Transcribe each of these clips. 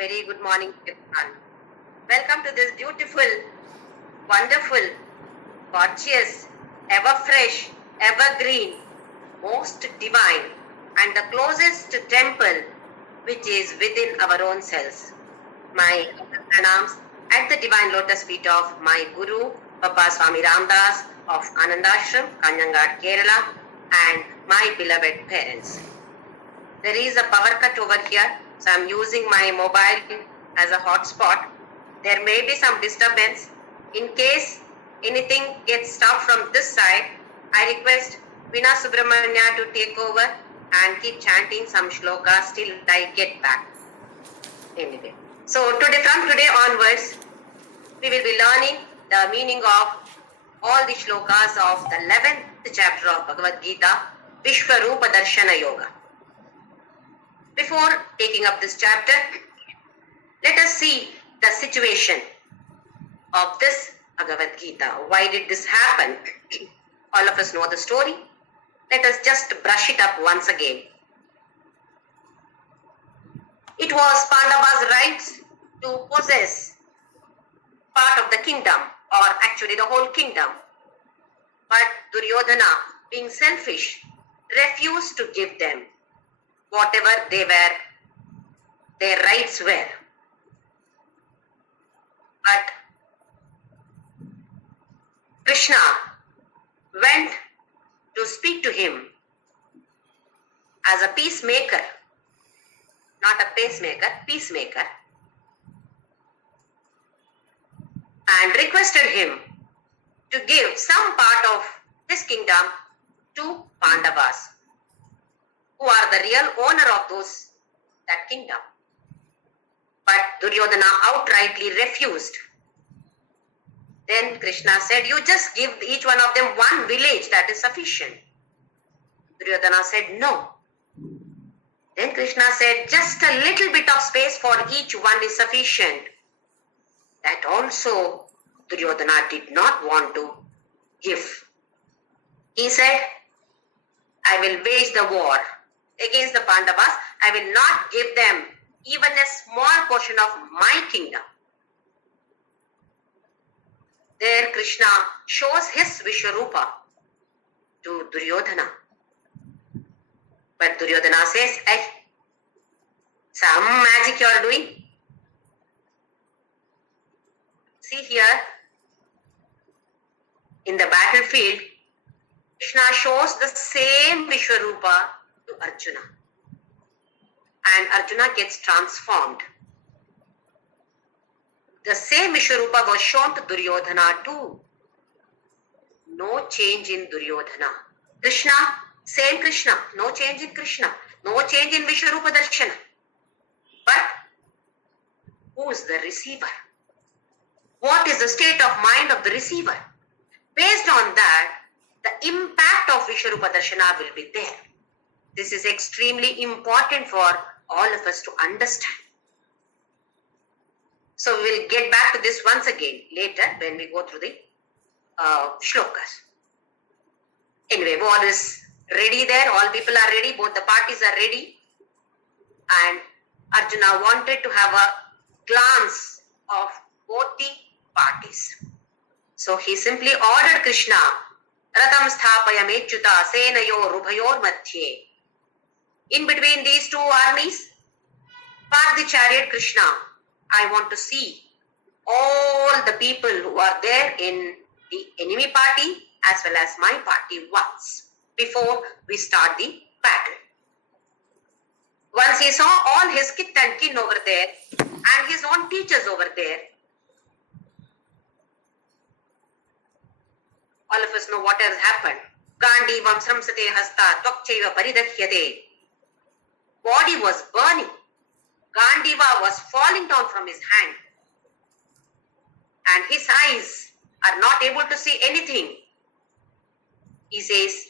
very good morning, everyone. Welcome to this beautiful, wonderful, gorgeous, ever fresh, evergreen, most divine, and the closest temple which is within our own selves. My pranams at the divine lotus feet of my Guru, Papa Swami Ramdas of Anandashram, Kanyangat, Kerala, and my beloved parents. There is a power cut over here, so I'm using my mobile as a hotspot. There may be some disturbance. In case anything gets stopped from this side, I request Veena Subramanya to take over and keep chanting some shlokas till I get back. Anyway, so from today onwards, we will be learning the meaning of all the shlokas of the 11th chapter of Bhagavadgita, Vishwarupa Darshana Yoga. Before taking up this chapter, let us see the situation of this Bhagavad Gita. Why did this happen? All of us know the story. Let us just brush it up once again. It was Pandava's right to possess part of the kingdom, or actually the whole kingdom. But Duryodhana, being selfish, refused to give them whatever their rights were. But Krishna went to speak to him as a peacemaker, not a pacemaker, peacemaker, and requested him to give some part of his kingdom to Pandavas, who are the real owner of that kingdom. But Duryodhana outrightly refused. Then Krishna said, you just give each one of them one village, that is sufficient. Duryodhana said, no. Then Krishna said, just a little bit of space for each one is sufficient. That also Duryodhana did not want to give. He said, I will wage the war against the Pandavas. I will not give them even a small portion of my kingdom. There Krishna shows his Vishwarupa to Duryodhana. But Duryodhana says, hey, some magic you are doing. See here, in the battlefield, Krishna shows the same Vishwarupa to Arjuna. And Arjuna gets transformed. The same Vishwarupa was shown to Duryodhana too. No change in Duryodhana. Krishna, same Krishna. No change in Krishna. No change in Vishwarupa Darshana. But who is the receiver? What is the state of mind of the receiver? Based on that, the impact of Vishwarupa Darshana will be there. This is extremely important for all of us to understand. So we will get back to this once again later when we go through the shlokas. Anyway, all is ready there. All people are ready. Both the parties are ready. And Arjuna wanted to have a glance of both the parties. So he simply ordered Krishna, Ratam sthapaya mechyuta senayor rubhayor madhye. In between these two armies, park the chariot, Krishna. I want to see all the people who are there in the enemy party as well as my party once before we start the battle. Once he saw all his kith and kin over there and his own teachers over there, all of us know what has happened. Gandivam sramsate hasta tvakchaiva paridahyate. Body was burning. Gandiva was falling down from his hand. And his eyes are not able to see anything. He says,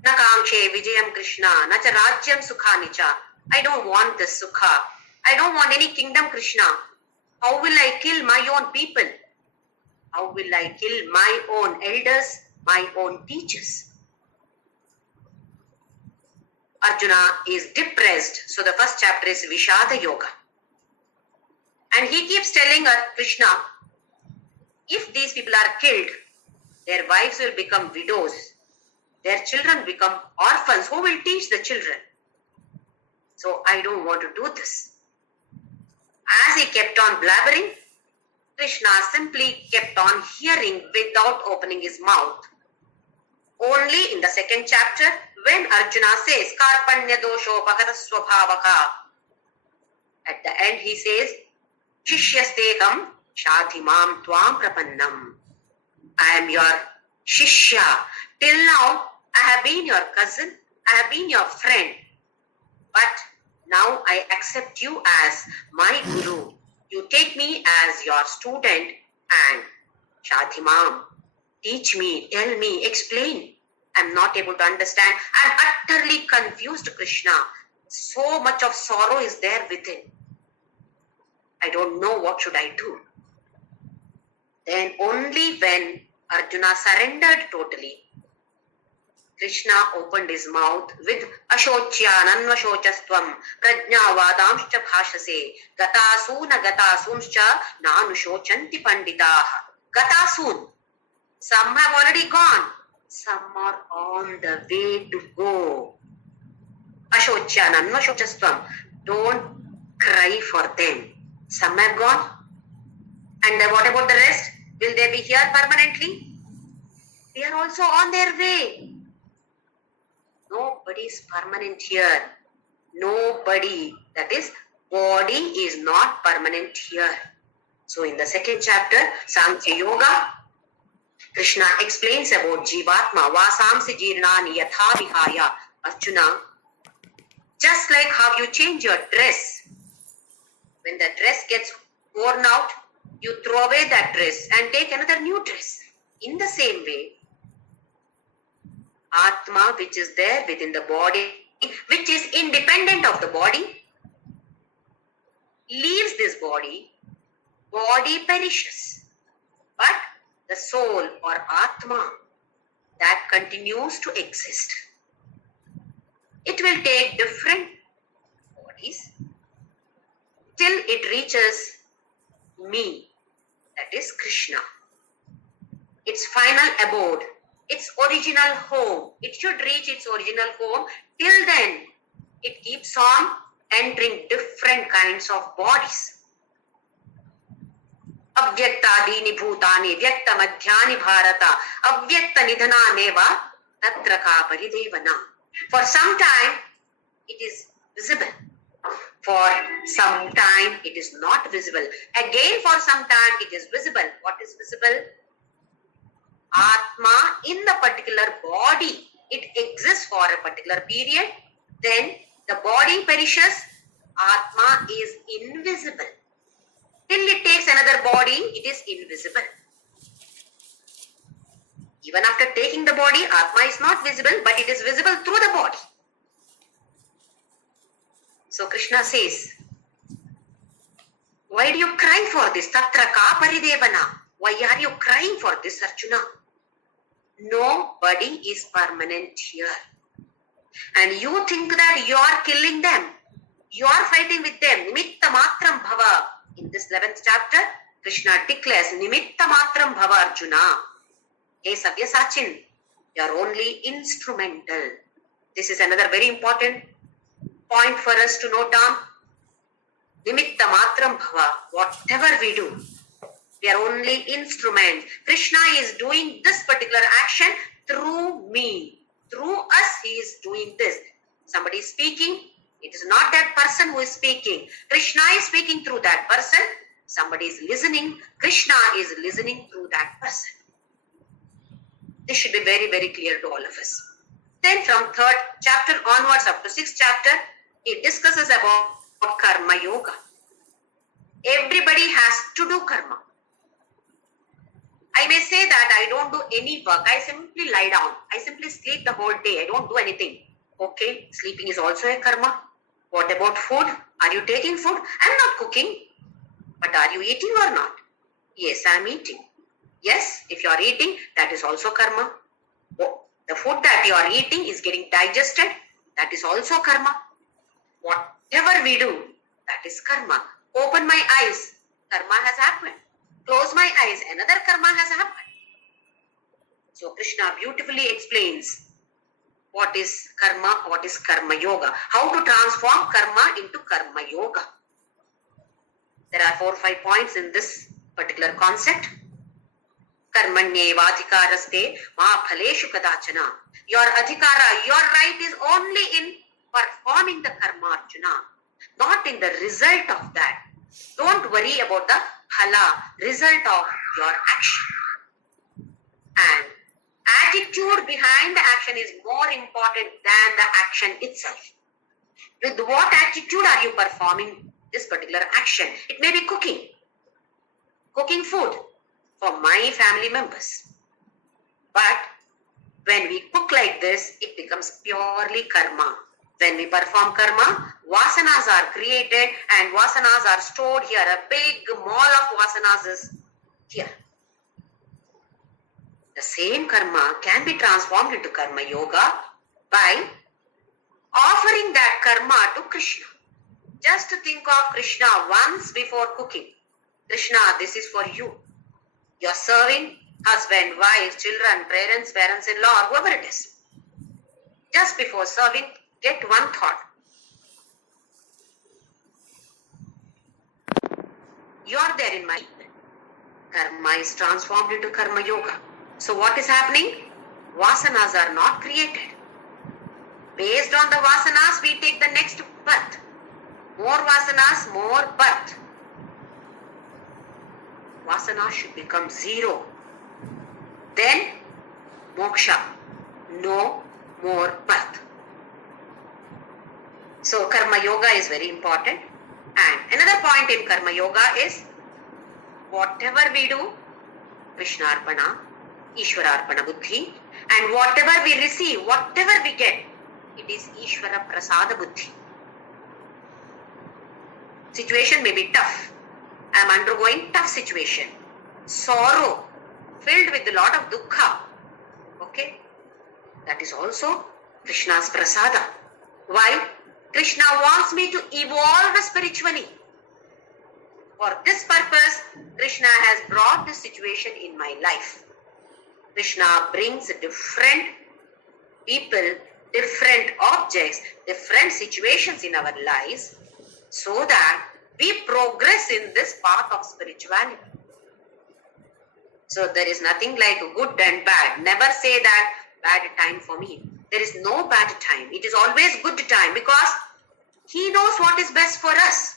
Nakamkshe vijayam Krishna, nacha rajyam sukhanicha. I don't want this sukha. I don't want any kingdom, Krishna. How will I kill my own people? How will I kill my own elders, my own teachers? Arjuna is depressed. So the first chapter is Vishada Yoga. And he keeps telling Krishna, if these people are killed, their wives will become widows, their children become orphans. Who will teach the children? So I don't want to do this. As he kept on blabbering, Krishna simply kept on hearing without opening his mouth. Only in the second chapter, when Arjuna says, Karpanya dosho bhagata swabhavaka, at the end he says, Shishyasteham shadhimam tvam prapannam. I am your shishya. Till now, I have been your cousin, I have been your friend. But now I accept you as my guru. You take me as your student and Shadhimam, teach me, tell me, explain. I'm not able to understand. I'm utterly confused, Krishna. So much of sorrow is there within. I don't know what should I do. Then only when Arjuna surrendered totally, Krishna opened his mouth with Ashochya nanvashochastvam prajnavadamscha bhashase gatasuna gatasunscha nanushochanti panditaah. Gatasun. Some have already gone. Some are on the way to go. Ashochya nanvashochastvam. Don't cry for them. Some have gone. And then what about the rest? Will they be here permanently? They are also on their way. Nobody is permanent here. Nobody. That is, body is not permanent here. So in the second chapter, Sankhya Yoga, Krishna explains about Jivatma, Vasamsi Jirnani Yatha Vihaya. Arjuna, just like how you change your dress. When the dress gets worn out, you throw away that dress and take another new dress. In the same way, Atma, which is there within the body, which is independent of the body, leaves this body, body perishes. But the soul or Atma, that continues to exist. It will take different bodies till it reaches me, that is Krishna. Its final abode, its original home. It should reach its original home. Till then, it keeps on entering different kinds of bodies. Avyaktadini bhutani vyakta madhyani bharata avyakta nidhana neva tatra ka paridevana. For some time, it is visible. For some time, it is not visible. Again, for some time, it is visible. What is visible? Atma in the particular body. It exists for a particular period. Then the body perishes. Atma is invisible. Till it takes another body, it is invisible. Even after taking the body, Atma is not visible, but it is visible through the body. So Krishna says, why do you cry for this? Tatra ka paridevana. Why are you crying for this, Arjuna? Nobody is permanent here. And you think that you are killing them. You are fighting with them. Nimitta matram bhava. In this 11th chapter, Krishna declares, Nimitta matram bhava Arjuna. Hey Savyasachin, you are only instrumental. This is another very important point for us to note down. Nimitta matram bhava. Whatever we do, we are only instruments. Krishna is doing this particular action through me. Through us, he is doing this. Somebody is speaking. It is not that person who is speaking. Krishna is speaking through that person. Somebody is listening. Krishna is listening through that person. This should be very, very clear to all of us. Then from 3rd chapter onwards up to 6th chapter, he discusses about karma yoga. Everybody has to do karma. I may say that I don't do any work. I simply lie down. I simply sleep the whole day. I don't do anything. Okay, sleeping is also a karma. What about food? Are you taking food? I'm not cooking. But are you eating or not? Yes, I'm eating. Yes, if you are eating, that is also karma. Oh, the food that you are eating is getting digested. That is also karma. Whatever we do, that is karma. Open my eyes. Karma has happened. Close my eyes, another karma has happened. So Krishna beautifully explains what is karma, what is karma yoga, how to transform karma into karma yoga. There are 4 or 5 points in this particular concept. Karmanyevadhikaraste ma phaleshu kadachana. Your adhikara, your right is only in performing the karma, Arjuna, not in the result of that. Don't worry about the phala, result of your action. And attitude behind the action is more important than the action itself. With what attitude are you performing this particular action? It may be cooking food for my family members. But when we cook like this, it becomes purely karma. When we perform karma, vasanas are created and vasanas are stored here. A big mall of vasanas is here. The same karma can be transformed into karma yoga by offering that karma to Krishna. Just to think of Krishna once before cooking. Krishna, this is for you. You're serving husband, wife, children, parents-in-law, or whoever it is. Just before serving, get one thought. You're there in my karma is transformed into karma yoga. So what is happening? Vasanas are not created. Based on the vasanas, we take the next birth. More vasanas, more birth. Vasana should become zero. Then moksha, no more birth. So karma yoga is very important. And another point in karma yoga is whatever we do, Krishna Arpana, Ishvara Arpana Buddhi, and whatever we receive, whatever we get, it is Ishvara Prasada Buddhi. Situation may be tough. I am undergoing tough situation. Sorrow, filled with a lot of dukkha. Okay? That is also Krishna's prasada. Why? Krishna wants me to evolve spiritually. For this purpose, Krishna has brought this situation in my life. Krishna brings different people, different objects, different situations in our lives so that we progress in this path of spirituality. So there is nothing like good and bad. Never say that bad time for me. There is no bad time. It is always good time because He knows what is best for us.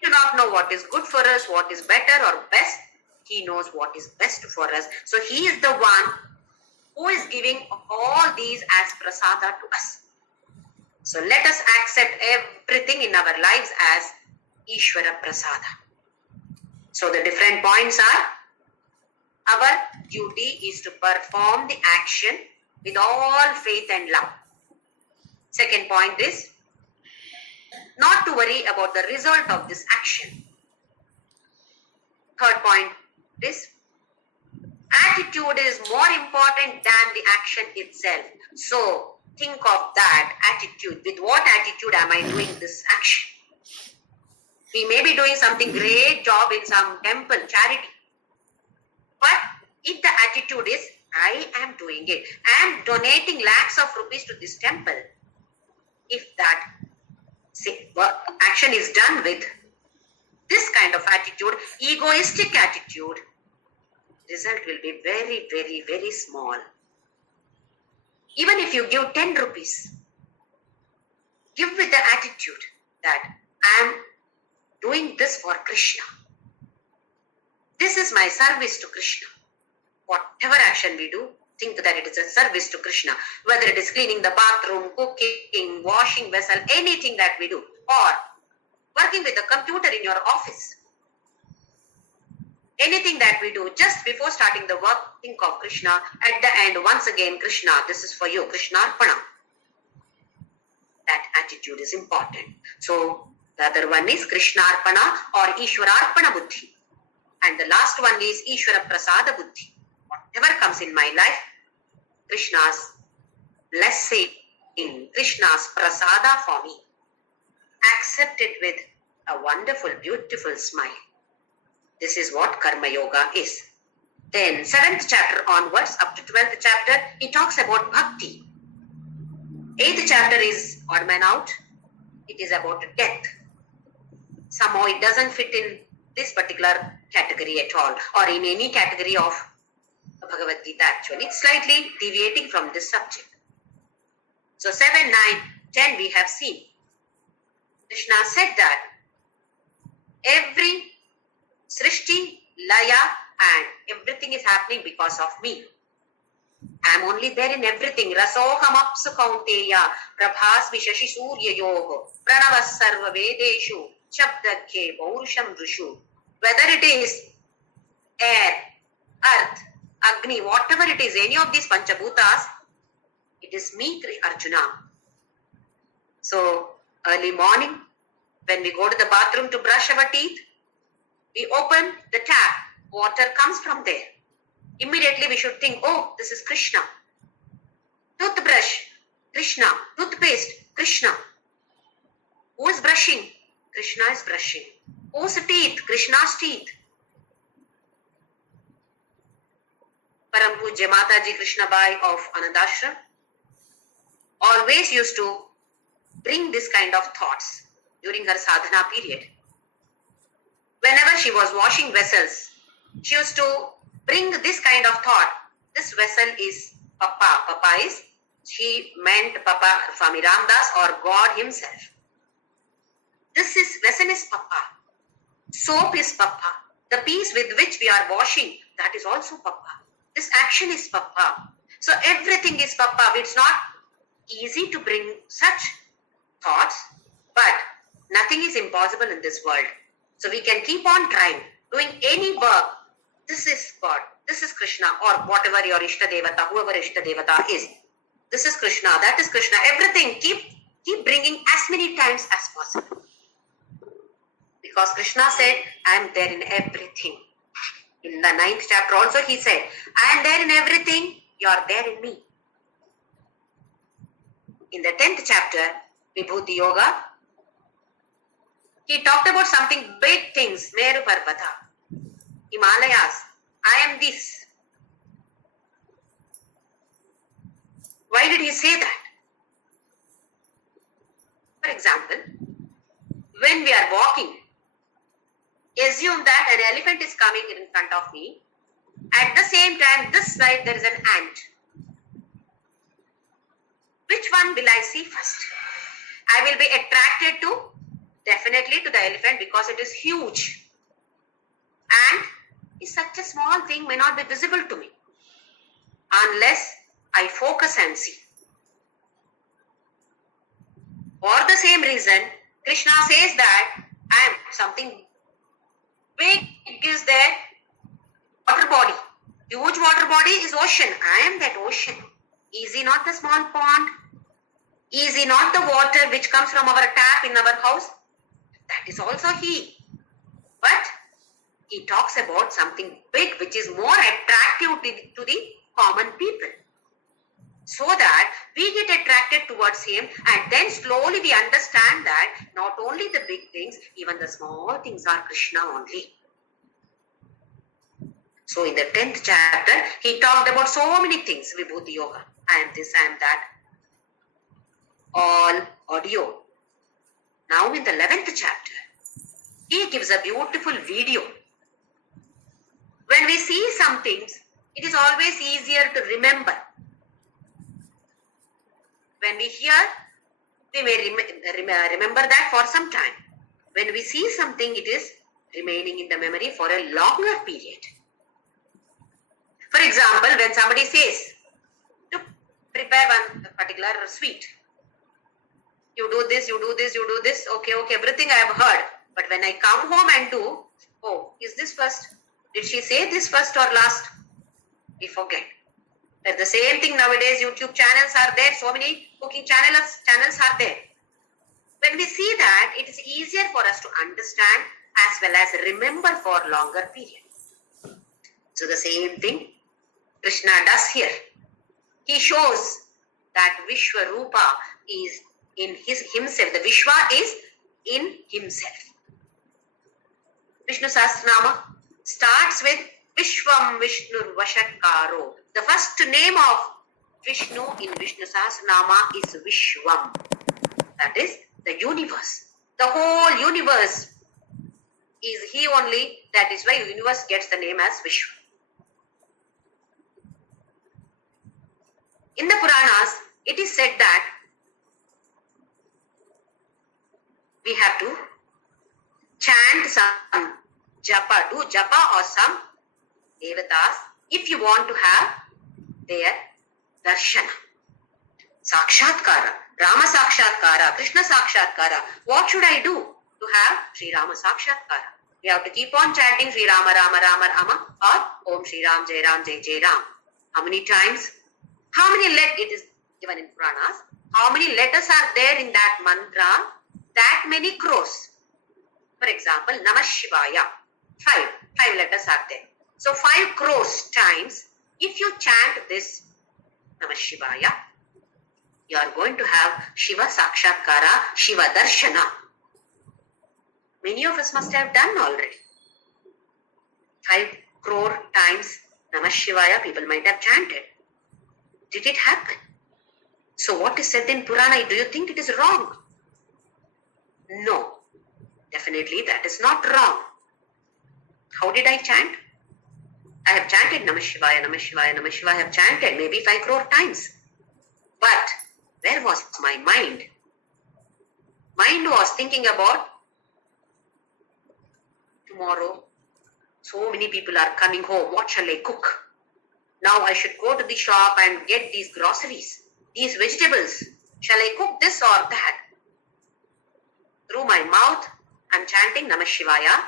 We do not know what is good for us, what is better or best. He knows what is best for us. So He is the one who is giving all these as prasada to us. So let us accept everything in our lives as Ishvara Prasada. So the different points are, our duty is to perform the action with all faith and love. Second point is, not to worry about the result of this action. Third point is, attitude is more important than the action itself. So think of that attitude. With what attitude am I doing this action? We may be doing something great job in some temple, charity. But if the attitude is, I am doing it, I am donating lakhs of rupees to this temple. If that action is done with this kind of attitude, egoistic attitude, result will be very, very, very small. Even if you give 10 rupees, give with the attitude that I am doing this for Krishna. This is my service to Krishna. Whatever action we do, think that it is a service to Krishna. Whether it is cleaning the bathroom, cooking, washing vessel, anything that we do, or working with the computer in your office. Anything that we do, just before starting the work, think of Krishna. At the end, once again, Krishna, this is for you, Krishna Arpana. That attitude is important. So, the other one is Krishna Arpana or Ishvara Arpana Buddhi. And the last one is Ishvara Prasada Buddhi. Whatever comes in my life, Krishna's blessing, Krishna's prasada for me. Accept it with a wonderful, beautiful smile. This is what Karma Yoga is. Then 7th chapter onwards, up to 12th chapter, he talks about Bhakti. 8th chapter is Odd Man Out. It is about death. Somehow it doesn't fit in this particular category at all, or in any category of Bhagavadgita actually. It's slightly deviating from this subject. So 7, 9, 10 we have seen. Krishna said that every Srishti, Laya and everything is happening because of me. I am only there in everything. Rasoham apsu kaunteya prabhasmi shashi suryayoho pranavas sarva vedeshu shabdakhe paurusham rushu. Whether it is air, earth, Agni, whatever it is, any of these Panchabhutas, it is me, Arjuna. So, early morning, when we go to the bathroom to brush our teeth, we open the tap, water comes from there. Immediately we should think, oh, this is Krishna. Toothbrush, Krishna. Toothpaste, Krishna. Who is brushing? Krishna is brushing. Whose teeth? Krishna's teeth. Param Pujya Mataji Krishnabai of Anandashram always used to bring this kind of thoughts during her sadhana period. Whenever she was washing vessels, she used to bring this kind of thought. This vessel is Papa. Papa is, she meant Papa Swami Ramdas or God himself. This vessel is Papa. Soap is Papa. The piece with which we are washing, that is also Papa. This action is Papa. So everything is Papa. It's not easy to bring such thoughts, but nothing is impossible in this world. So we can keep on trying, doing any work. This is God, this is Krishna, or whatever your Ishta Devata, whoever Ishta Devata is. This is Krishna, that is Krishna. Everything, keep bringing as many times as possible. Because Krishna said, I am there in everything. In the 9th chapter also he said, I am there in everything, you are there in me. In the 10th chapter, Vibhuti Yoga, he talked about something big things, Meru Parvata, Himalayas. I am this. Why did he say that? For example, when we are walking, assume that an elephant is coming in front of me. At the same time, this side there is an ant. Which one will I see first? I will be attracted to, definitely to the elephant because it is huge. And is such a small thing may not be visible to me unless I focus and see. For the same reason, Krishna says that I am something big is there, water body. Huge water body is ocean. I am that ocean. Is he not the small pond? Is he not the water which comes from our tap in our house? That is also he. But he talks about something big which is more attractive to the common people. So that we get attracted towards him and then slowly we understand that not only the big things, even the small things are Krishna only. So in the 10th chapter, he talked about so many things, Vibhuti Yoga. I am this, I am that. All audio. Now in the 11th chapter, he gives a beautiful video. When we see some things, it is always easier to remember. When we hear, we may remember that for some time. When we see something, it is remaining in the memory for a longer period. For example, when somebody says to prepare one particular sweet, you do this, you do this, you do this, okay, everything I have heard. But when I come home and do, oh, is this first? Did she say this first or last? We forget. But the same thing nowadays, YouTube channels are there, so many cooking channels are there. When we see that, it is easier for us to understand as well as remember for longer period. So the same thing Krishna does here. He shows that Vishwarupa is in himself. The Vishwa is in himself. Vishnu Sahasranama, starts with Vishwam Vishnur Vashatkaro. The first name of Vishnu in Vishnu Sahasranama is Vishwam. That is the universe. The whole universe is he only. That is why universe gets the name as Vishwa. In the Puranas, it is said that we have to chant some japa, do japa or some devatas if you want to have their darshana. Sakshatkara, Rama Sakshatkara, Krishna Sakshatkara. What should I do to have Sri Rama Sakshatkara? We have to keep on chanting Sri Rama Rama Rama Rama or Om Sri Ram Jai Ram Jai Jai Ram. How many times? How many letters? It is given in Puranas. How many letters are there in that mantra? That many crores. For example, Namah Shivaya. Five letters are there. So 5 crores times, if you chant this Namah Shivaya, you are going to have Shiva Sakshatkara, Shiva Darshana. Many of us must have done already. 5 crore times Namah Shivaya people might have chanted. Did it happen? So what is said in Purana, do you think it is wrong? No. Definitely that is not wrong. How did I chant? I have chanted Namah Shivaya, Namah Shivaya, Namah Shivaya. I have chanted maybe 5 crore times. But where was my mind? Mind was thinking about tomorrow. So many people are coming home. What shall I cook? Now I should go to the shop and get these groceries, these vegetables. Shall I cook this or that? Through my mouth, I am chanting Namah Shivaya.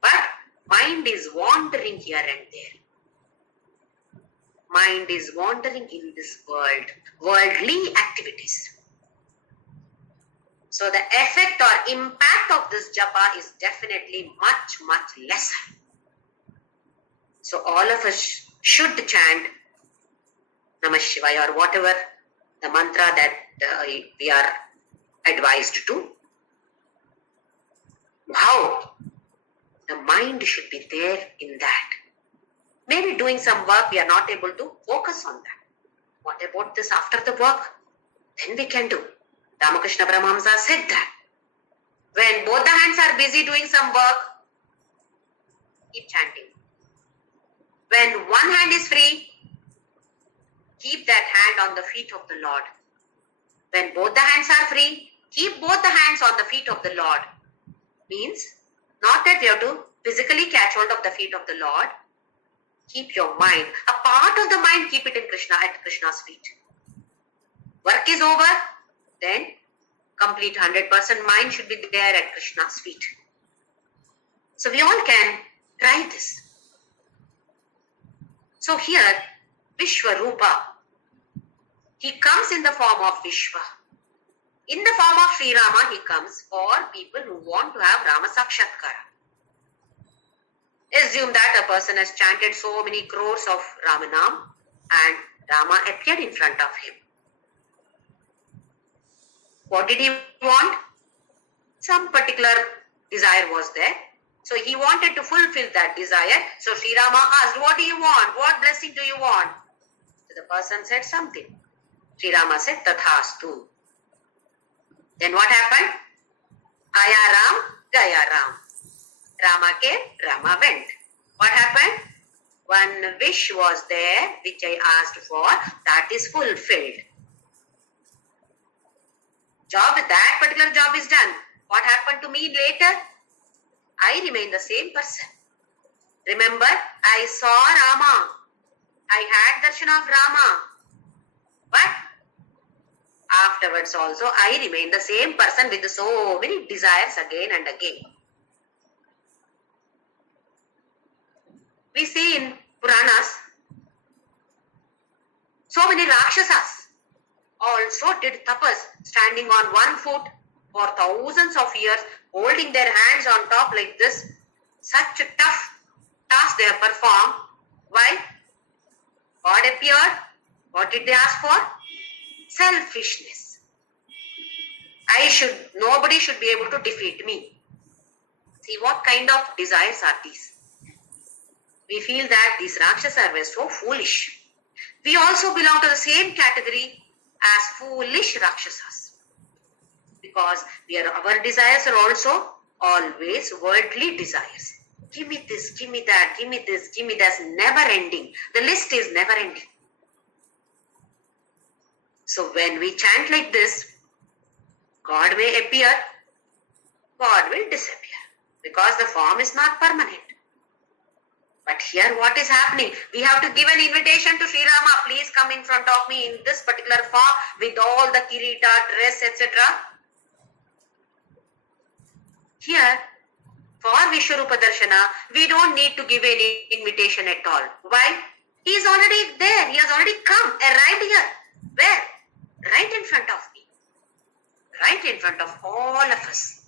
But mind is wandering here and there. Mind is wandering in this world, worldly activities. So the effect or impact of this japa is definitely much, much lesser. So all of us should chant Namah Shivaya or whatever the mantra that we are advised to. How? The mind should be there in that. Maybe doing some work, we are not able to focus on that. What about this after the work? Then we can do. Ramakrishna Paramahamsa said that. When both the hands are busy doing some work, keep chanting. When one hand is free, keep that hand on the feet of the Lord. When both the hands are free, keep both the hands on the feet of the Lord. Means, not that we have to physically catch hold of the feet of the Lord. Keep your mind, a part of the mind, keep it in Krishna, at Krishna's feet. Work is over, then complete 100% mind should be there at Krishna's feet. So we all can try this. So here, Vishwarupa, he comes in the form of Vishwa. In the form of Sri Rama, he comes for people who want to have Rama Sakshatkara. Assume that a person has chanted so many crores of Ramanam and Rama appeared in front of him. What did he want? Some particular desire was there. So he wanted to fulfill that desire. So Sri Rama asked, what do you want? What blessing do you want? So the person said something. Sri Rama said, Tathastu. Then what happened? Aya Ram, Gaya Ram. Rama came, Rama went. What happened? One wish was there, which I asked for, that is fulfilled. That particular job is done. What happened to me later? I remain the same person. Remember, I saw Rama. I had darshan of Rama. But afterwards also, I remain the same person with so many desires again and again. We see in Puranas, so many Rakshasas also did tapas, standing on one foot for thousands of years, holding their hands on top like this. Such a tough task they have performed. Why? God appeared. What did they ask for? Selfishness. Nobody should be able to defeat me. See what kind of desires are these? We feel that these Rakshasas were so foolish. We also belong to the same category as foolish Rakshasas. Because our desires are also always worldly desires. Give me this, give me that, give me this, give me that. Never ending. The list is never ending. So when we chant like this, God may appear, God will disappear. Because the form is not permanent. But here what is happening? We have to give an invitation to Sri Rama. Please come in front of me in this particular form with all the kirita, dress, etc. Here, for Vishwarupa Darshana, we don't need to give any invitation at all. Why? He is already there. He has already come, arrived here. Where? Right in front of me. Right in front of all of us.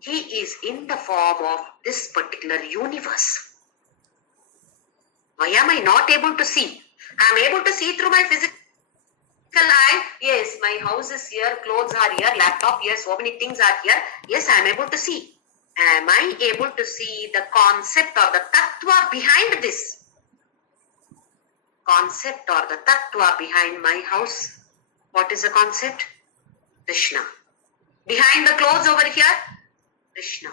He is in the form of this particular universe. Why am I not able to see? I am able to see through my physical eye. Yes, my house is here, clothes are here, laptop here, so many things are here. Yes, I am able to see. Am I able to see the concept or the tattva behind this? Concept or the tattva behind my house? What is the concept? Krishna. Behind the clothes over here? Krishna.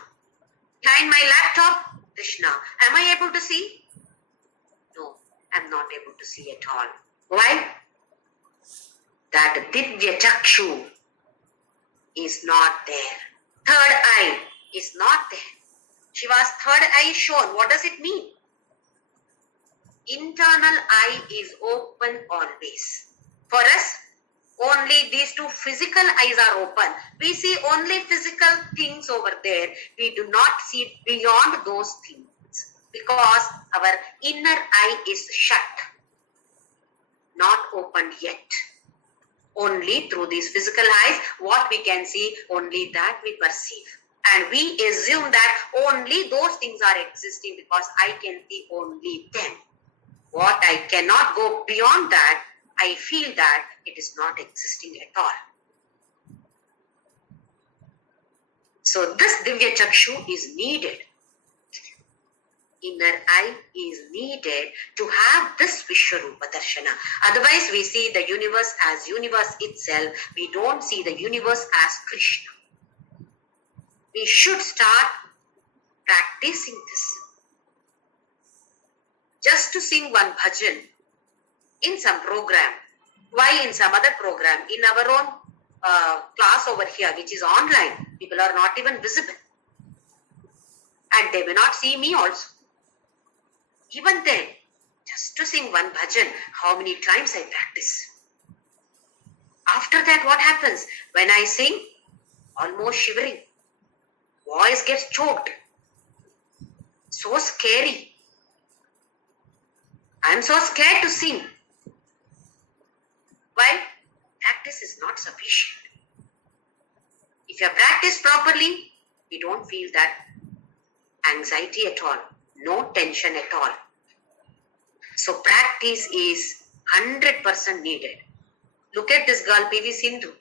Behind my laptop? Krishna. Am I able to see? No, I am not able to see at all. Why? That Divya Chakshu is not there. Third eye is not there. Shiva's third eye is shown. What does it mean? Internal eye is open always. For us, only these two physical eyes are open. We see only physical things over there. We do not see beyond those things because our inner eye is shut, not opened yet. Only through these physical eyes, what we can see, only that we perceive. And we assume that only those things are existing because I can see only them. What I cannot go beyond that, I feel that it is not existing at all. So this Divya Chakshu is needed. Inner eye is needed to have this Vishwarupa Darshana. Otherwise we see the universe as universe itself. We don't see the universe as Krishna. We should start practicing this. Just to sing one bhajan in some program. Why in some other program? In our own class over here, which is online, people are not even visible. And they may not see me also. Even then, just to sing one bhajan, how many times I practice. After that, what happens? When I sing, almost shivering. Voice gets choked. So scary. I am so scared to sing. Why? Practice is not sufficient. If you have practiced properly, we don't feel that anxiety at all. No tension at all. So practice is 100% needed. Look at this girl, PV Sindhu.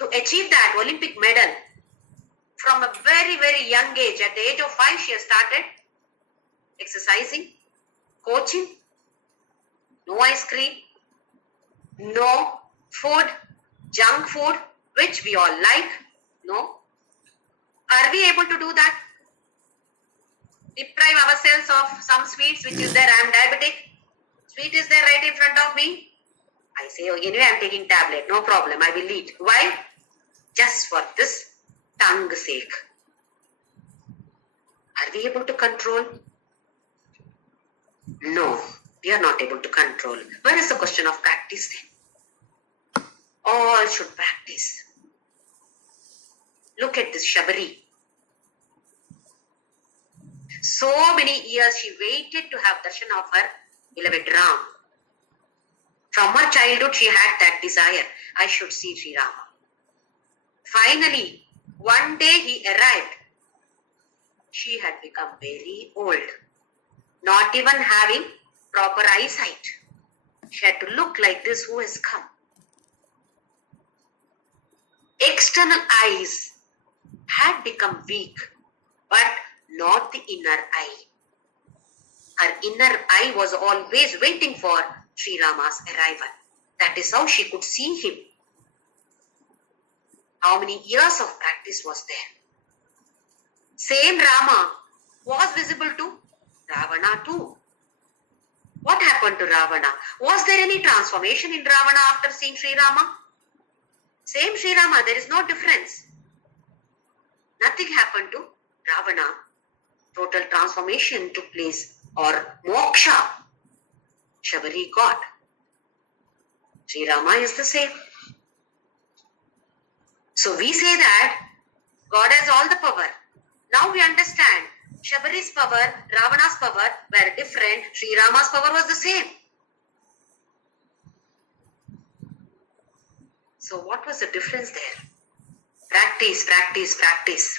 To achieve that Olympic medal, from a very, very young age, at the age of 5, she has started exercising, coaching, no ice cream, no food, junk food, which we all like. No. Are we able to do that? Deprive ourselves of some sweets which is there. I am diabetic. Sweet is there right in front of me. I say, oh, anyway, I am taking tablet. No problem. I will eat. Why? Just for this tongue sake. Are we able to control? No, we are not able to control. Where is the question of practice then? All should practice. Look at this Shabari. So many years she waited to have darshan of her beloved Ram. From her childhood she had that desire. I should see Sri Rama. Finally, one day he arrived. She had become very old, not even having proper eyesight. She had to look like this, who has come. External eyes had become weak, but not the inner eye. Her inner eye was always waiting for Sri Rama's arrival. That is how she could see him. How many years of practice was there? Same Rama was visible to Ravana too. What happened to Ravana? Was there any transformation in Ravana after seeing Sri Rama? Same Sri Rama, there is no difference. Nothing happened to Ravana. Total transformation took place, or moksha Shabari got. Sri Rama is the same. So we say that God has all the power. Now we understand Shabari's power, Ravana's power were different. Sri Rama's power was the same. So what was the difference there? Practice, practice, practice.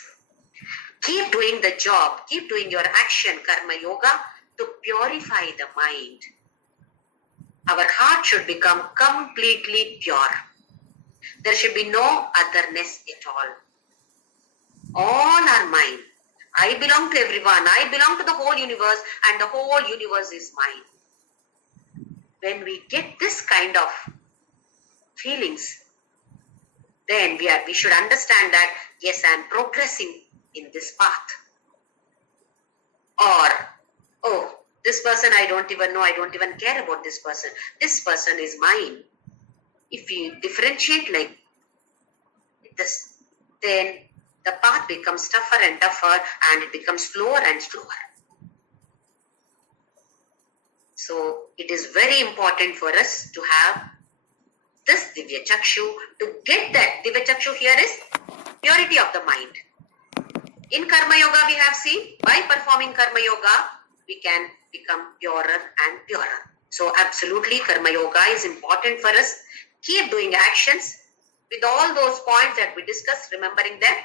Keep doing the job. Keep doing your action, karma yoga, to purify the mind. Our heart should become completely pure. There should be no otherness at all. All are mine. I belong to everyone. I belong to the whole universe, and the whole universe is mine. When we get this kind of feelings, then we should understand that, yes, I am progressing in this path. Or, oh, this person I don't even know, I don't even care about this person. This person is mine. If you differentiate like this, then the path becomes tougher and tougher, and it becomes slower and slower. So it is very important for us to have this Divya Chakshu. To get that, Divya Chakshu here is purity of the mind. In Karma Yoga we have seen, by performing Karma Yoga, we can become purer and purer. So absolutely Karma Yoga is important for us. Keep doing actions with all those points that we discussed, remembering them.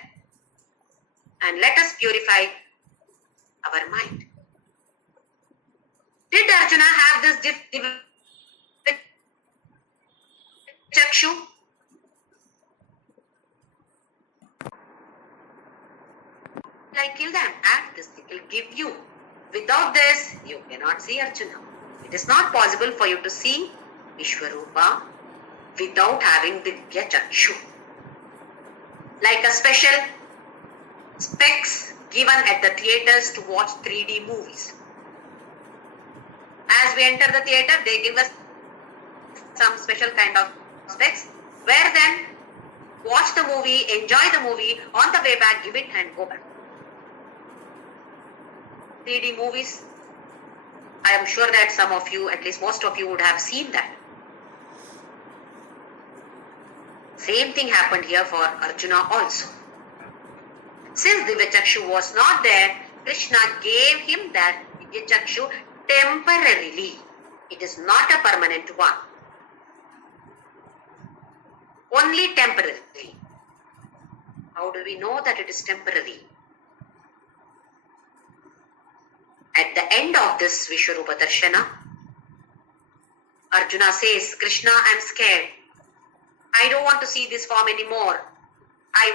And let us purify our mind. Did Arjuna have this Chakshu? Like kill them, add this, it will give you. Without this, you cannot see Arjuna. It is not possible for you to see Vishwarupa without having Divya Chakshu. Like a special specs given at the theaters to watch 3D movies. As we enter the theater, they give us some special kind of specs, where then watch the movie, enjoy the movie, on the way back, give it and go back. 3D movies, I am sure that some of you, at least most of you, would have seen that. Same thing happened here for Arjuna also. Since Divya Chakshu was not there, Krishna gave him that Divya Chakshu temporarily. It is not a permanent one. Only temporarily. How do we know that it is temporary? At the end of this Vishwarupa Darshana, Arjuna says, Krishna, I am scared. I don't want to see this form anymore. I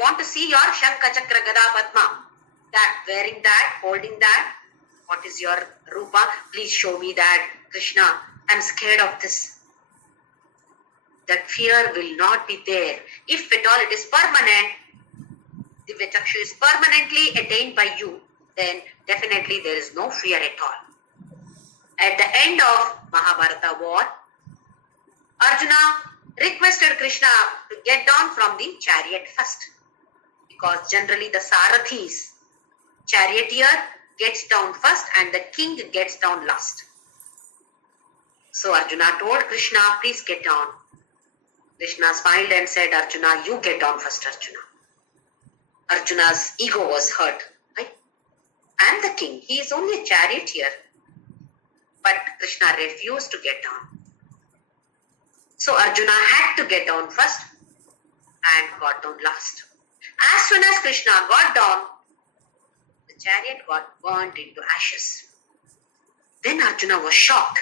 want to see your Shankha Chakra Gada Padma. That, wearing that, holding that. What is your Rupa? Please show me that. Krishna, I am scared of this. That fear will not be there. If at all it is permanent, Divya Chakshu is permanently attained by you, then definitely there is no fear at all. At the end of Mahabharata war, Arjuna requested Krishna to get down from the chariot first, because generally the Sarathis, charioteer, gets down first and the king gets down last. So Arjuna told Krishna, please get down. Krishna smiled and said, Arjuna, you get down first, Arjuna. Arjuna's ego was hurt. Right? I am the king. He is only a charioteer. But Krishna refused to get down. So Arjuna had to get down first and got down last. As soon as Krishna got down, the chariot got burnt into ashes. Then Arjuna was shocked.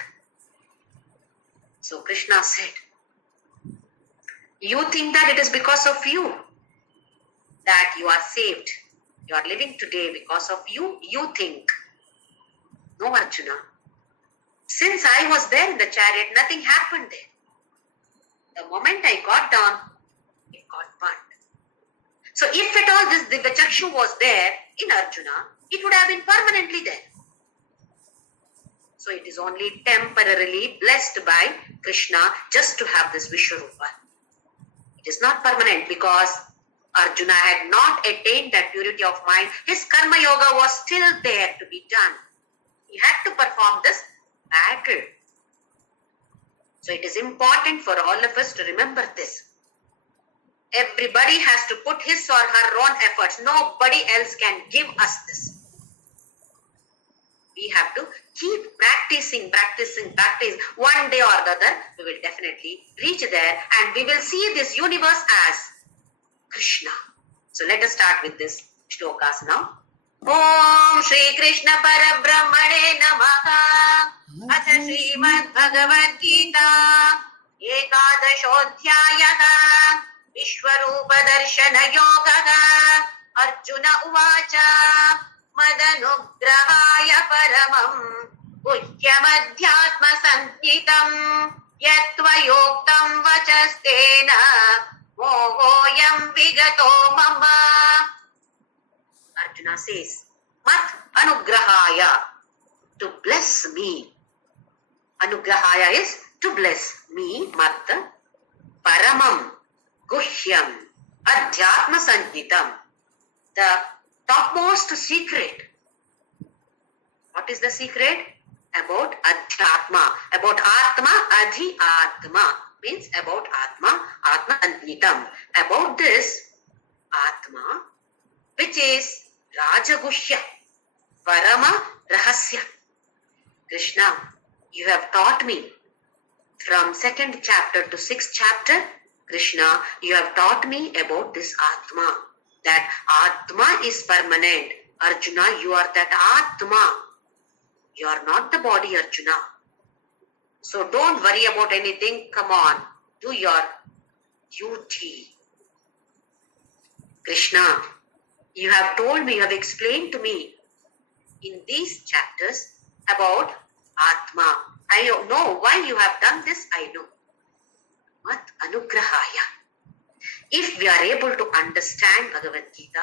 So Krishna said, you think that it is because of you that you are saved. You are living today because of you. You think. No, Arjuna. Since I was there in the chariot, nothing happened there. The moment I got down, it got burnt. So if at all this Divyachakshu was there in Arjuna, it would have been permanently there. So it is only temporarily blessed by Krishna just to have this Vishwarupa. It is not permanent because Arjuna had not attained that purity of mind. His karma yoga was still there to be done. He had to perform this battle. So it is important for all of us to remember this. Everybody has to put his or her own efforts. Nobody else can give us this. We have to keep practicing. One day or the other, we will definitely reach there and we will see this universe as Krishna. So let us start with this shlokas now. Om Shri Krishna Parabrahmane Namaha. Atha Srimad Bhagavadgita Ekadashodhyayaha Vishwarupa Darshana Yogaha. Arjuna Uvacha Madanugrahaya Paramam Guhyamadhyatma Sanjitam Yatva Yoktam Vachastena Mohoyam Vigato Mama. Arjuna says, Mat Anugrahaya, to bless me. Anugrahaya is to bless me, Mat Paramam Guhyam Adhyatma Sanjitam, the topmost secret. What is the secret? About Adhyatma, about Atma, Adhi Atma, means about Atma, Atma Sanjitam, about this Atma, which is Rajagushya, Parama Rahasya. Krishna, you have taught me from 2nd chapter to 6th chapter. Krishna, you have taught me about this Atma, that Atma is permanent. Arjuna, you are that Atma. You are not the body, Arjuna. So don't worry about anything. Come on, do your duty. Krishna, you have told me, you have explained to me in these chapters about Atma. I know why you have done this, I know. Mat Anugrahaya. If we are able to understand Bhagavad Gita,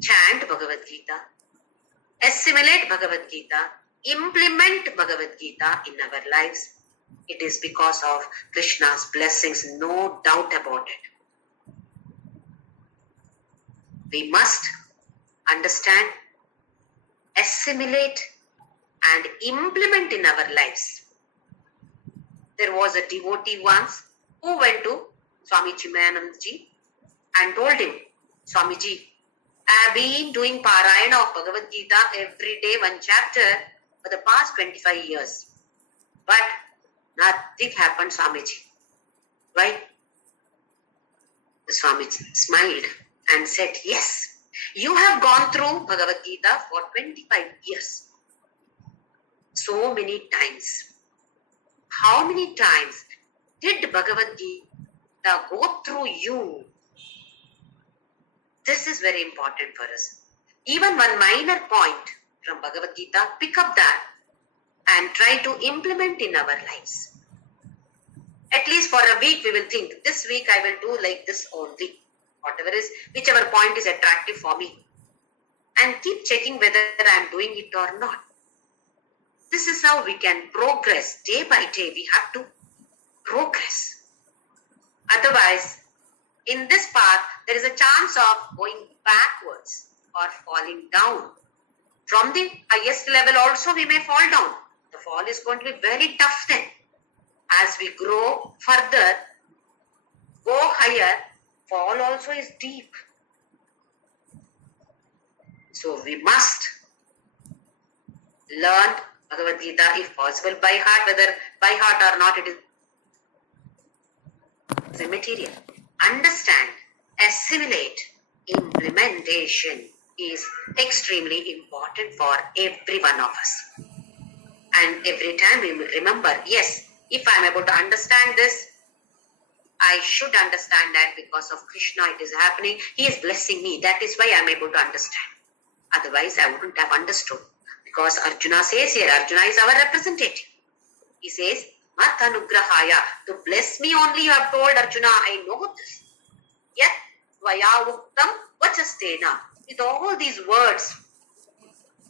chant Bhagavad Gita, assimilate Bhagavad Gita, implement Bhagavad Gita in our lives, it is because of Krishna's blessings, no doubt about it. We must understand, assimilate and implement in our lives. There was a devotee once who went to Swami Chimayanandaji and told him, Swamiji, I have been doing Parayana of Bhagavad Gita every day, one chapter for the past 25 years. But nothing happened, Swamiji. Why? The Swami smiled and said, yes, you have gone through Bhagavad Gita for 25 years. So many times. How many times did Bhagavad Gita go through you? This is very important for us. Even one minor point from Bhagavad Gita, pick up that and try to implement in our lives. At least for a week we will think, this week I will do like this only. Whatever is, whichever point is attractive for me. And keep checking whether I am doing it or not. This is how we can progress. Day by day we have to progress. Otherwise, in this path, there is a chance of going backwards or falling down. From the highest level also we may fall down. The fall is going to be very tough then. As we grow further, go higher, fall also is deep. So we must learn Bhagavad Gita if possible by heart, whether by heart or not, it is immaterial. Understand, assimilate, implementation is extremely important for every one of us. And every time we remember, yes, if I am able to understand this, I should understand that because of Krishna it is happening. He is blessing me. That is why I am able to understand. Otherwise, I wouldn't have understood. Because Arjuna says here, Arjuna is our representative. He says, Mat anugrahaya, to bless me only you have told Arjuna, I know this. Yet, vaya uktam vachastena. With all these words,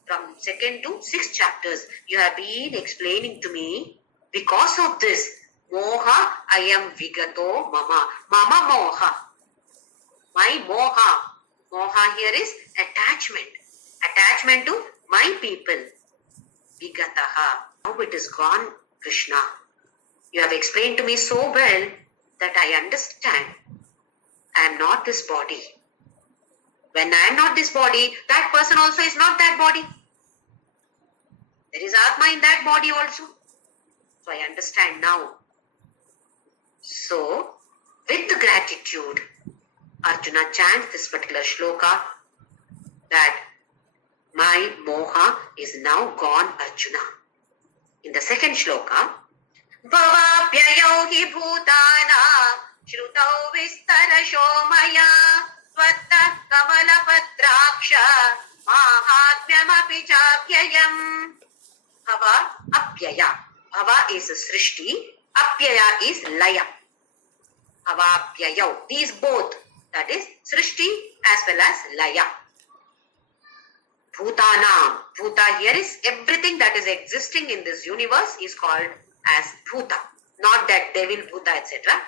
from 2nd to 6th chapters, you have been explaining to me, because of this, moha ayam vigato mama. Mama moha. My moha. Moha here is attachment. Attachment to my people. Vigataha. Now it is gone, Krishna. You have explained to me so well that I understand. I am not this body. When I am not this body, that person also is not that body. There is Atma in that body also. So I understand now. So, with gratitude, Arjuna chants this particular shloka that my moha is now gone, Arjuna. In the second shloka, Bhavapyayau hi bhutana shrutau vistarasho maya swatta kamala patraksha mahatmyamapi chavyayam. Bhava apyaya. Bhava is srishti, apyaya is laya. Bhavapyayau. These both, that is srishti as well as laya. Bhutanam. Bhuta here is everything that is existing in this universe is called as Bhuta. Not that devil, Bhuta, etc.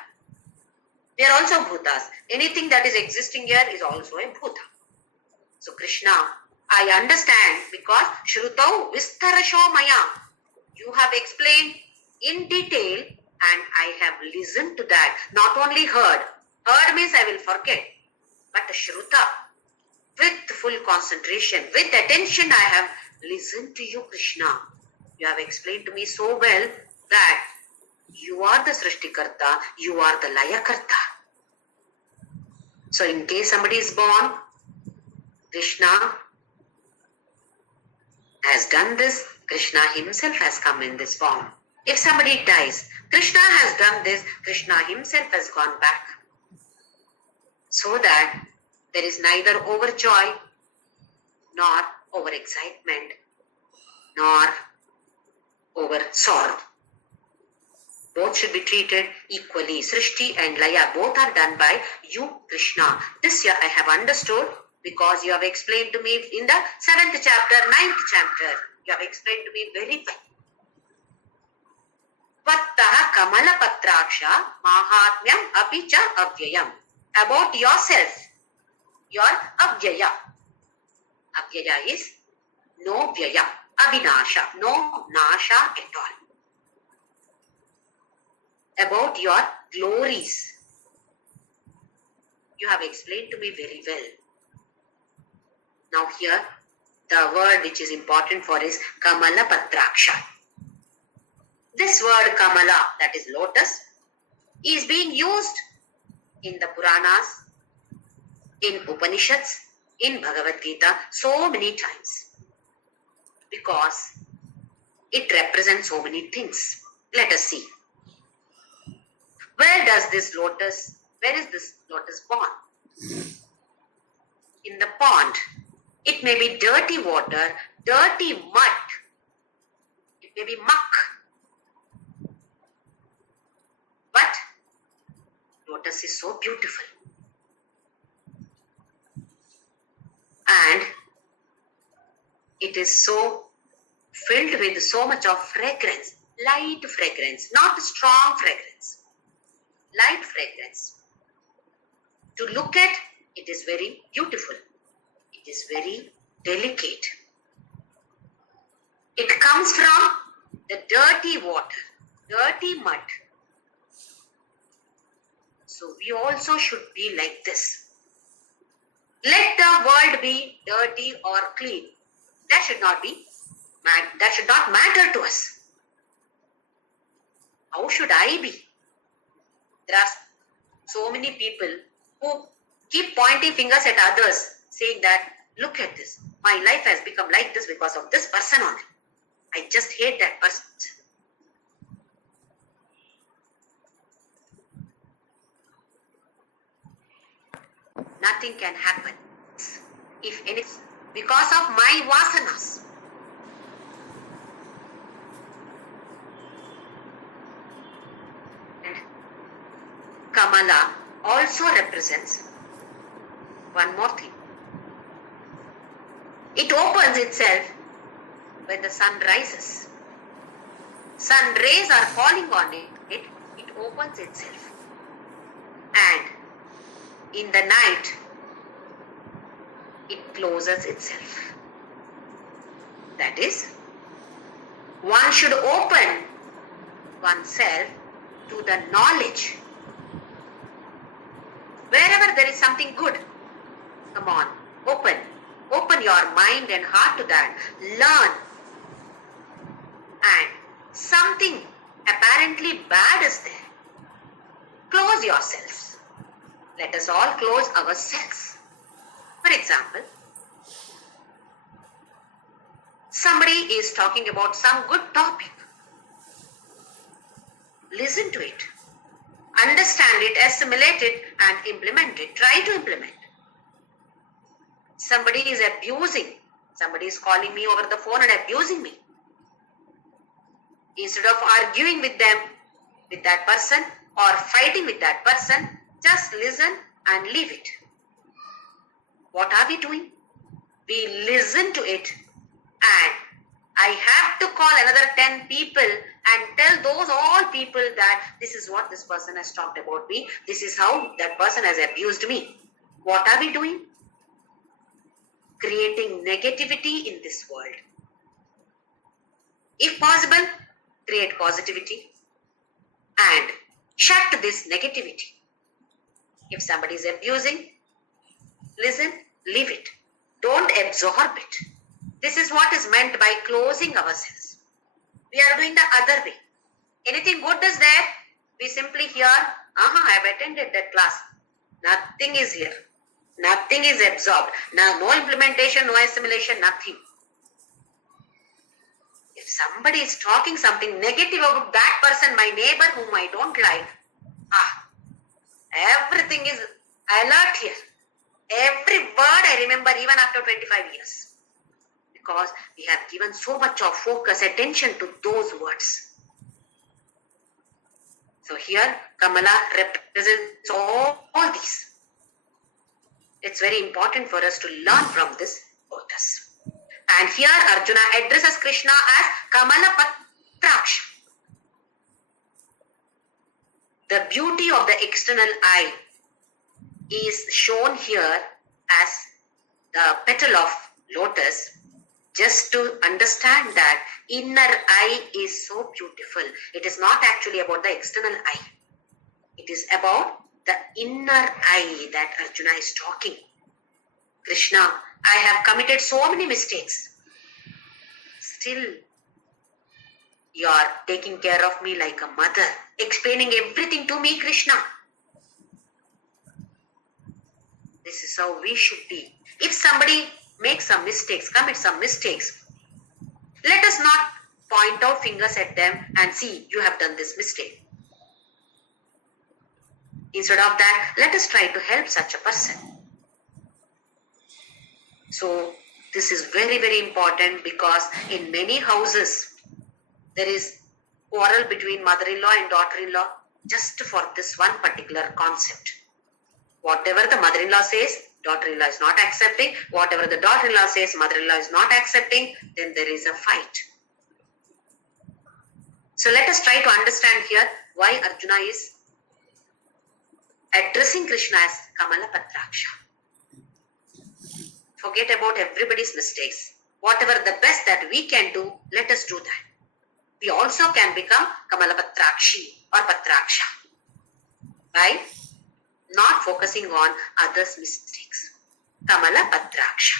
They are also Bhutas. Anything that is existing here is also a Bhuta. So Krishna, I understand because Shrutau Vistarasho Maya. You have explained in detail and I have listened to that. Not only heard. Heard means I will forget. But Shruta, with full concentration, with attention, I have listened to you, Krishna. You have explained to me so well that you are the Srishtikarta, you are the Layakarta. So in case somebody is born, Krishna has done this, Krishna himself has come in this form. If somebody dies, Krishna has done this, Krishna himself has gone back. So that there is neither overjoy, nor overexcitement, nor over sorrow. Both should be treated equally. Srishti and Laya, both are done by you, Krishna. This year I have understood because you have explained to me in the 7th chapter, 9th chapter. You have explained to me very well. Vattaha kamala patraksha mahatmyam apicha avyayam. About yourself, your avyaya. Avyaya is no vyaya, avinasha, no nasha at all. About your glories, you have explained to me very well. Now here, the word which is important for is Kamala Patraksha. This word Kamala, that is lotus, is being used in the Puranas, in Upanishads, in Bhagavadgita so many times. Because it represents so many things. Let us see. Where is this lotus born? In the pond. It may be dirty water, dirty mud. It may be muck. But lotus is so beautiful. And it is so filled with so much of fragrance, light fragrance, not strong fragrance, light fragrance. To look at, it is very beautiful. It is very delicate. It comes from the dirty water, dirty mud. So we also should be like this. Let the world be dirty or clean. That should not matter to us. How should I be? There are so many people who keep pointing fingers at others, saying that, look at this. My life has become like this because of this person only. I just hate that person. Nothing can happen if anything, because of my vasanas. Kamala also represents one more thing. It opens itself when the sun rises. Sun rays are falling on it, it opens itself. And in the night, it closes itself. That is, one should open oneself to the knowledge. Wherever there is something good, come on, open your mind and heart to that. Learn. And something apparently bad is there. Close yourselves. Let us all close ourselves. For example, somebody is talking about some good topic. Listen to it. Understand it, assimilate it, and implement it. Try to implement. Somebody is abusing. Somebody is calling me over the phone and abusing me. Instead of arguing with them, with that person, or fighting with that person, just listen and leave it. What are we doing? We listen to it, and I have to call another 10 people and tell those all people that this is what this person has talked about me. This is how that person has abused me. What are we doing? Creating negativity in this world. If possible, create positivity and shut this negativity. If somebody is abusing, listen, leave it. Don't absorb it. This is what is meant by closing ourselves. We are doing the other way. Anything good is there, we simply hear, I have attended that class. Nothing is here. Nothing is absorbed. Now, no implementation, no assimilation, nothing. If somebody is talking something negative about that person, my neighbor whom I don't like, everything is alert here. Every word I remember even after 25 years. Because we have given so much of focus, attention to those words. So here, Kamala represents all these. It's very important for us to learn from this lotus. And here Arjuna addresses Krishna as Kamala Patraksha. The beauty of the external eye is shown here as the petal of lotus, just to understand that inner eye is so beautiful. It is not actually about the external eye. It is about the inner eye that Arjuna is talking. Krishna, I have committed so many mistakes. Still, you are taking care of me like a mother, explaining everything to me, Krishna. This is how we should be. If somebody makes some mistakes, commits some mistakes, let us not point out fingers at them and see, you have done this mistake. Instead of that, let us try to help such a person. So, this is very, very important, because in many houses, there is quarrel between mother-in-law and daughter-in-law just for this one particular concept. Whatever the mother-in-law says, daughter-in-law is not accepting. Whatever the daughter-in-law says, mother-in-law is not accepting. Then there is a fight. So let us try to understand here why Arjuna is addressing Krishna as Kamala Patraksha. Forget about everybody's mistakes. Whatever the best that we can do, let us do that. We also can become Kamala Patrakshi or Patraksha by not focusing on others' mistakes. Kamala Patraksha.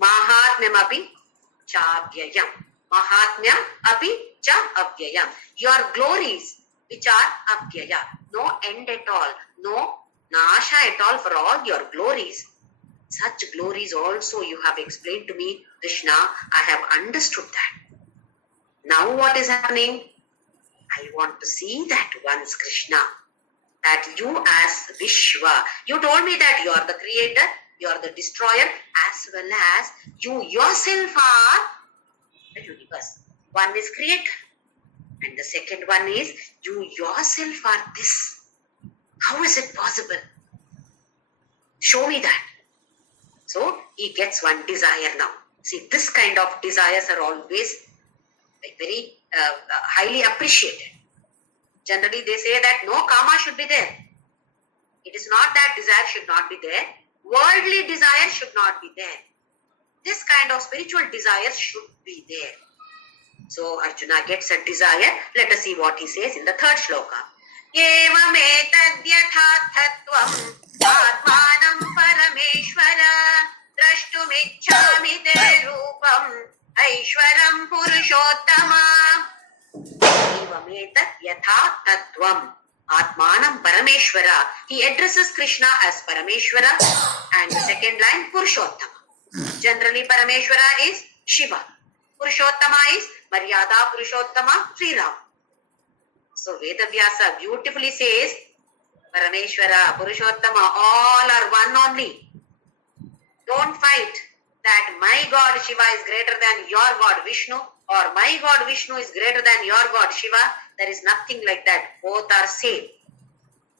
Mahatmyam api cha avyayam. Mahatmyam api cha avyayam. Your glories which are avyaya. No end at all. No nasha at all for all your glories. Such glories also you have explained to me, Krishna. I have understood that. Now what is happening? I want to see that once, Krishna. That you as Vishwa, you told me that you are the creator, you are the destroyer, as well as you yourself are the universe. One is creator and the second one is you yourself are this. How is it possible? Show me that. So he gets one desire now. See, this kind of desires are always very highly appreciated. Generally, they say that no karma should be there. It is not that desire should not be there. Worldly desire should not be there. This kind of spiritual desire should be there. So Arjuna gets a desire. Let us see what he says in the third shloka. Evametadyathāthatvam ātmānam parameshvara drashtumiccāmi te rūpam aishvaram purushottama. Evametadyathāthatvam ātmānam parameshvara. He addresses Krishna as Parameshvara, and the second line Purushottama. Generally Parameshvara is Shiva. Purushottama is Maryada Purushottama, Sri Ram. So Vedavyasa beautifully says Parameshvara, Purushottama, all are one only. Don't fight that my God Shiva is greater than your God Vishnu, or my God Vishnu is greater than your God Shiva. There is nothing like that. Both are same.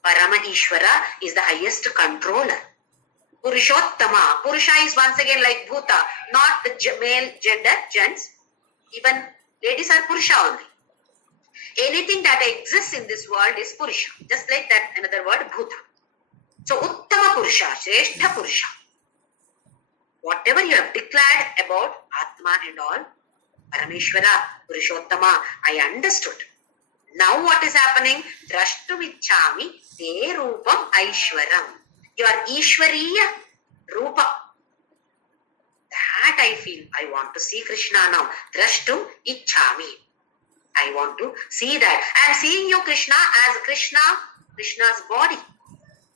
Parama Ishvara is the highest controller. Purushottama. Purusha is once again like Bhuta, not the male gender, gents. Even ladies are Purusha only. Anything that exists in this world is Purusha. Just like that, another word, Bhuta. So, Uttama Purusha, Shrestha Purusha. Whatever you have declared about Atma and all, Parameshvara, Purushottama, I understood. Now what is happening? Drashtumiccāmi te rūpam aishvaram. Your Ishvariya Rupa. That I feel. I want to see Krishna now. Drashtum iccāmi. I want to see that. I am seeing you, Krishna, as Krishna's body.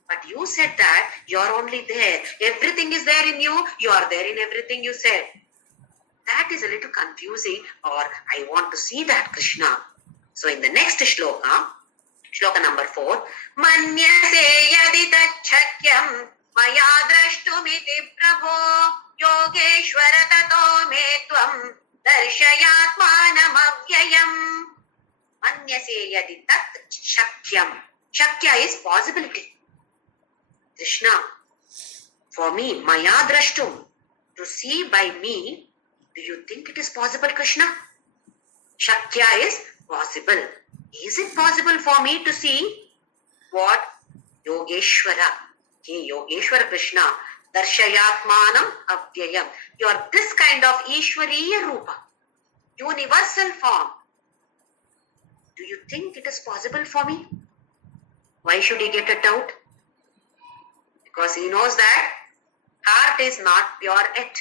But you said that you are only there. Everything is there in you. You are there in everything you said. That is a little confusing, or I want to see that Krishna. So in the next shloka, shloka number 4, Manyase yadi tacchakyam maya drashtumiti prabho yogeshvara tato me tvam darshayatmanam avyayam. Manyase yadi tacchakyam. Shakya is possibility. Krishna, for me, maya drashtum, to see by me, do you think it is possible, Krishna? Shakya is possible. Is it possible for me to see what? Yogeshwara. Hey, Yogeshwara Krishna. Darshayatmanam avyayam. You are this kind of Ishwariya Rupa. Universal form. Do you think it is possible for me? Why should he get a doubt? Because he knows that heart is not pure yet.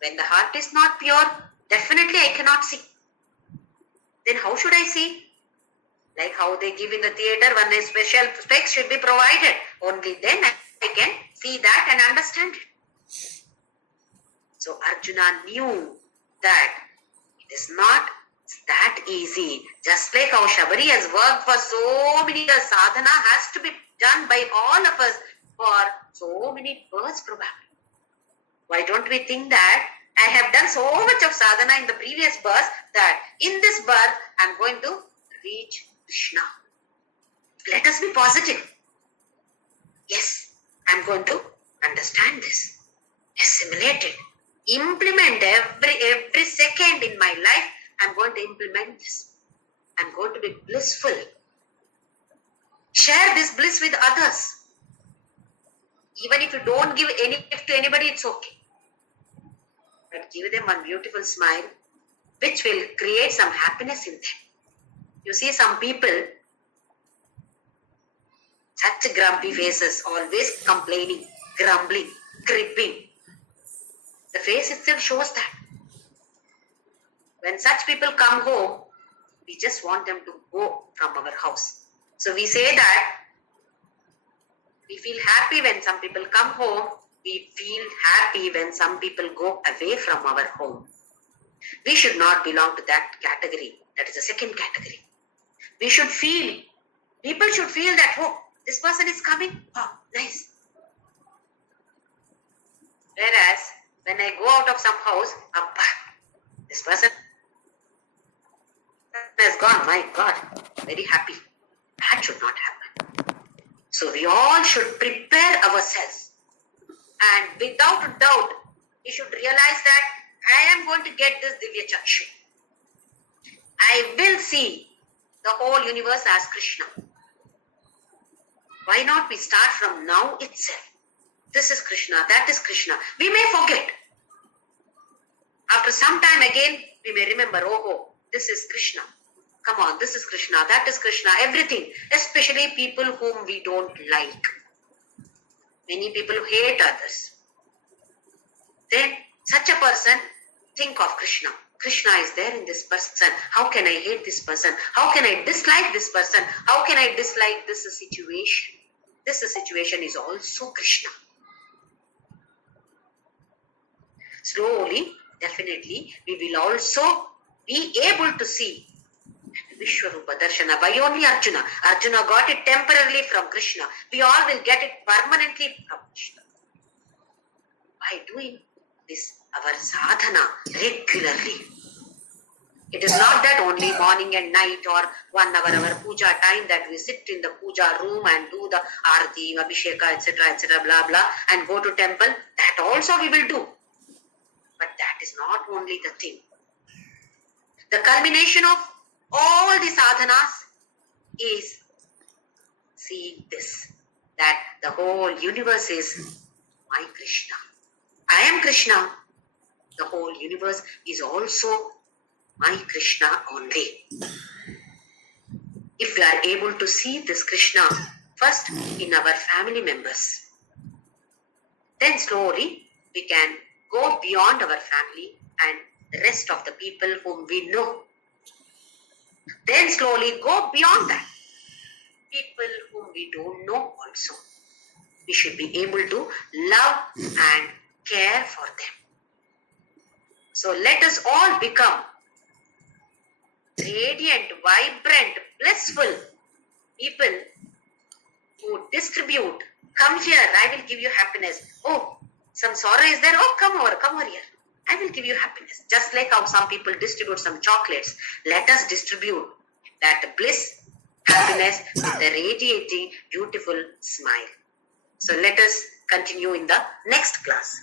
When the heart is not pure, definitely I cannot see. Then how should I see? Like how they give in the theater, when a special specs should be provided. Only then I can see that and understand it. So Arjuna knew that it is not that easy. Just like how Shabari has worked for so many years, sadhana has to be done by all of us for so many births probably. Why don't we think that I have done so much of sadhana in the previous birth that in this birth I am going to reach Krishna. Let us be positive. Yes, I am going to understand this, assimilate it, implement every second in my life. I am going to implement this. I am going to be blissful. Share this bliss with others. Even if you don't give any gift to anybody, it's okay. But give them one beautiful smile, which will create some happiness in them. You see some people, such grumpy faces, always complaining, grumbling, cribbing. The face itself shows that. When such people come home, we just want them to go from our house. So we say that we feel happy when some people come home. We feel happy when some people go away from our home. We should not belong to that category. That is the second category. We should feel, people should feel that, oh, this person is coming. Oh, nice. Whereas, when I go out of some house, this person has gone, my God, very happy. That should not happen. So we all should prepare ourselves. And without doubt, we should realize that I am going to get this Divya Chakshu. I will see the whole universe as Krishna. Why not we start from now itself? This is Krishna, that is Krishna. We may forget. After some time again, we may remember, oh, this is Krishna. Come on, this is Krishna, that is Krishna, everything. Especially people whom we don't like. Many people hate others. Then such a person, think of Krishna. Krishna is there in this person. How can I hate this person? How can I dislike this person? How can I dislike this situation? This situation is also Krishna. Slowly, definitely, we will also be able to see Vishwarupa Darshana by only Arjuna. Arjuna got it temporarily from Krishna. We all will get it permanently from Krishna. By doing this, our sadhana regularly. It is not that only morning and night or 1 hour our puja time that we sit in the puja room and do the arati, abhisheka, etc., blah, blah, and go to temple. That also we will do. But that is not only the thing. The culmination of all the sadhanas is seeing this, that the whole universe is my Krishna. I am Krishna. The whole universe is also my Krishna only. If we are able to see this Krishna first in our family members, then slowly we can go beyond our family and the rest of the people whom we know. Then slowly go beyond that. People whom we don't know also. We should be able to love and care for them. So let us all become radiant, vibrant, blissful people who distribute. Come here, I will give you happiness. Oh, some sorrow is there? Oh, come over here. I will give you happiness. Just like how some people distribute some chocolates. Let us distribute that bliss, happiness with the radiating, beautiful smile. So let us continue in the next class.